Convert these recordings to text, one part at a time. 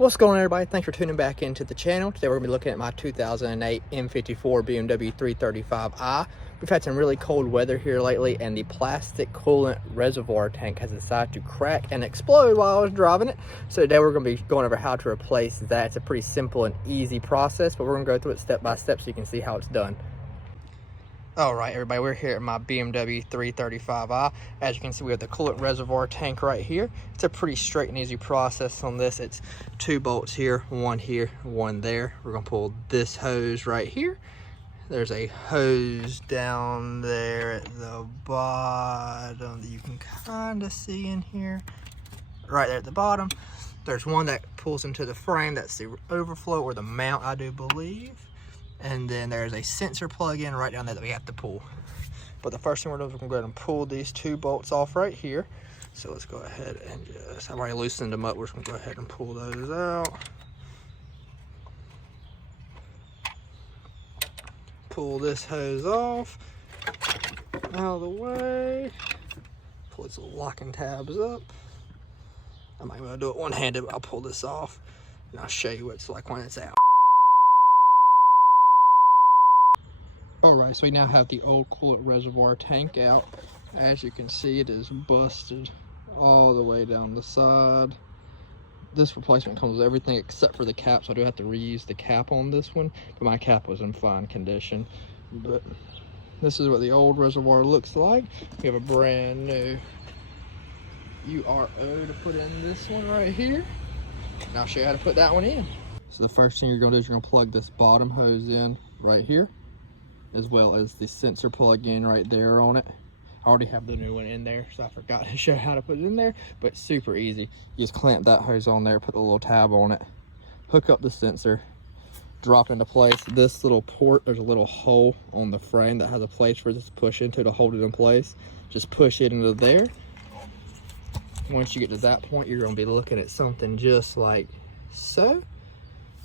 What's going on, everybody? Thanks for tuning back into the channel. Today we're going to be looking at my 2008 N54 BMW 335i. We've had some really cold weather here lately, and the plastic coolant reservoir tank has decided to crack and explode while I was driving it. So today we're going to be going over how to replace that. It's a pretty simple and easy process, but we're going to go through it step by step so you can see how it's done. All right, everybody, we're here at my BMW 335i. As you can see, we have the coolant reservoir tank right here. It's a pretty straight and easy process on this. It's 2 bolts here, one there. We're gonna pull this hose right here. There's a hose down there at the bottom that you can kind of see in here. Right there at the bottom. There's one that pulls into the frame. That's the overflow or the mount, I do believe. And then there's a sensor plug-in right down there that we have to pull. But the first thing we're doing is we're gonna go ahead and pull these 2 bolts off right here. So let's go ahead and I've already loosened them up. We're just gonna go ahead and pull those out. Pull this hose off, out of the way. Pull its little locking tabs up. I might be able to do it one-handed, but I'll pull this off and I'll show you what it's like when it's out. Alright, so we now have the old coolant reservoir tank out. As you can see, it is busted all the way down the side. This replacement comes with everything except for the cap, so I do have to reuse the cap on this one, but my cap was in fine condition. But this is what the old reservoir looks like. We have a brand new URO to put in this one right here. And I'll show you how to put that one in. So the first thing you're going to do is you're going to plug this bottom hose in right here, as well as the sensor plug-in right there on it. I already have the new one in there, so I forgot to show how to put it in there, but super easy. You just clamp that hose on there, put a little tab on it, hook up the sensor, drop into place. This little port, there's a little hole on the frame that has a place for this to push into to hold it in place. Just push it into there. Once you get to that point, you're going to be looking at something just like so.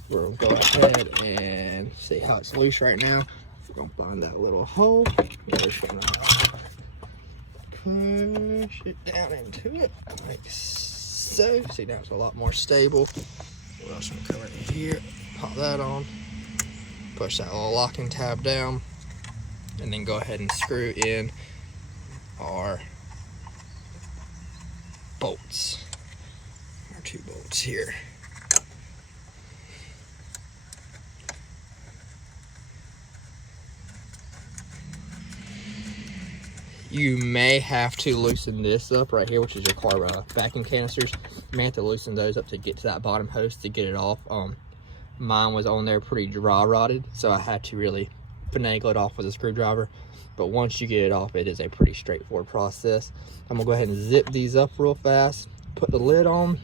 We're going to go ahead and see how it's loose right now. We're going to find that little hole. We're just going to push it down into it like so. See, now it's a lot more stable. We're also going to come in here, pop that on, push that little locking tab down, and then go ahead and screw in our bolts, our 2 bolts here. You may have to loosen this up right here, which is your car vacuum canisters. You may have to loosen those up to get to that bottom hose to get it off. Mine was on there pretty dry rotted, so I had to really finagle it off with a screwdriver. But once you get it off, it is a pretty straightforward process. I'm gonna go ahead and zip these up real fast, put the lid on.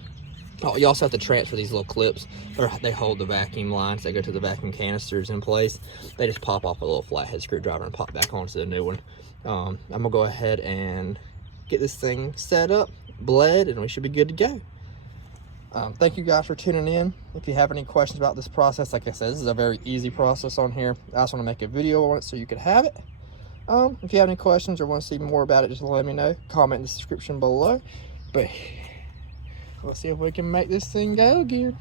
Oh, you also have to transfer these little clips, or they hold the vacuum lines that go to the vacuum canisters in place. They just pop off a little flathead screwdriver and pop back onto the new one. I'm gonna go ahead and get this thing set up, bled, and we should be good to go. Thank you guys for tuning in. If you have any questions about this process, like I said, this is a very easy process on here. I just want to make a video on it so you could have it. If you have any questions or want to see more about it, just let me know. Comment in the description below. But let's see if we can make this thing go again.